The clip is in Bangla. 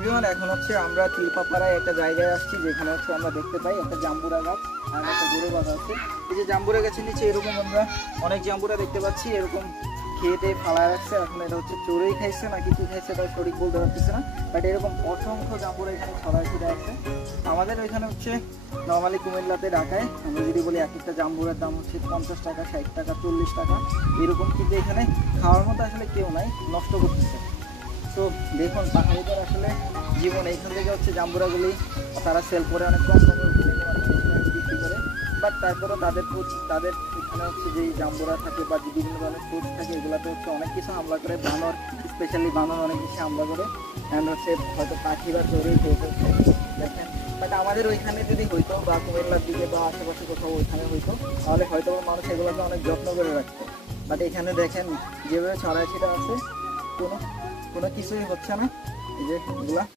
বিমান এখন হচ্ছে আমরা তিলপাপাড়ায় একটা জায়গায় আসছি, যেখানে হচ্ছে আমরা দেখতে পাই একটা জাম্বুরা গাছ আর একটা গরু বাঁধা আছে। এই যে জাম্বুরা গাছের নিচে এরকম আমরা অনেক জাম্বুরা দেখতে পাচ্ছি, এরকম খেয়ে ফালায় রাখছে। এখন এটা হচ্ছে চোরেই খাইছে নাকি কি খাইছে এটা সঠিক বলতে পারতেছে না, বাট এরকম অসংখ্য জাম্বুরা এখানে ছড়ায় ছিটে আছে। আমাদের ওইখানে হচ্ছে নর্মালি কুমিল্লাতে ঢাকায় আমরা যদি বলি এক একটা জাম্বুরার দাম হচ্ছে 50 টাকা, 60 টাকা, 40 টাকা এরকম, কিন্তু এখানে খাওয়ার মতো আসলে কেউ নাই, নষ্ট করতেছে। তো দেখুন পাহাড়িদের আসলে জীবন, এইখান থেকে হচ্ছে জাম্বুরাগুলি তারা সেল করে অনেক কম দামে বিক্রি করে, বাট তারপরেও তাদের এখানে হচ্ছে যেই জাম্বুরা থাকে বা বিভিন্ন ধরনের ফ্রুটস থাকে এগুলোতে হচ্ছে অনেক কিছু হামলা করে, বানর স্পেশালি বানর অনেক বেশি হামলা করে, অ্যান্ড হচ্ছে হয়তো পাখি বা চড়ুই খেয়ে দেখেন। বাট আমাদের ওইখানে যদি হইতো বা কুমিল্লার দিকে বা আশেপাশে কোথাও ওইখানে হইতো তাহলে হয়তো মানুষ এগুলোকে অনেক যত্ন করে রাখতো। বাট এখানে দেখেন যেভাবে ছড়াই ছিটা আছে, কোনো কিছুই হচ্ছে না, এই যে এগুলা।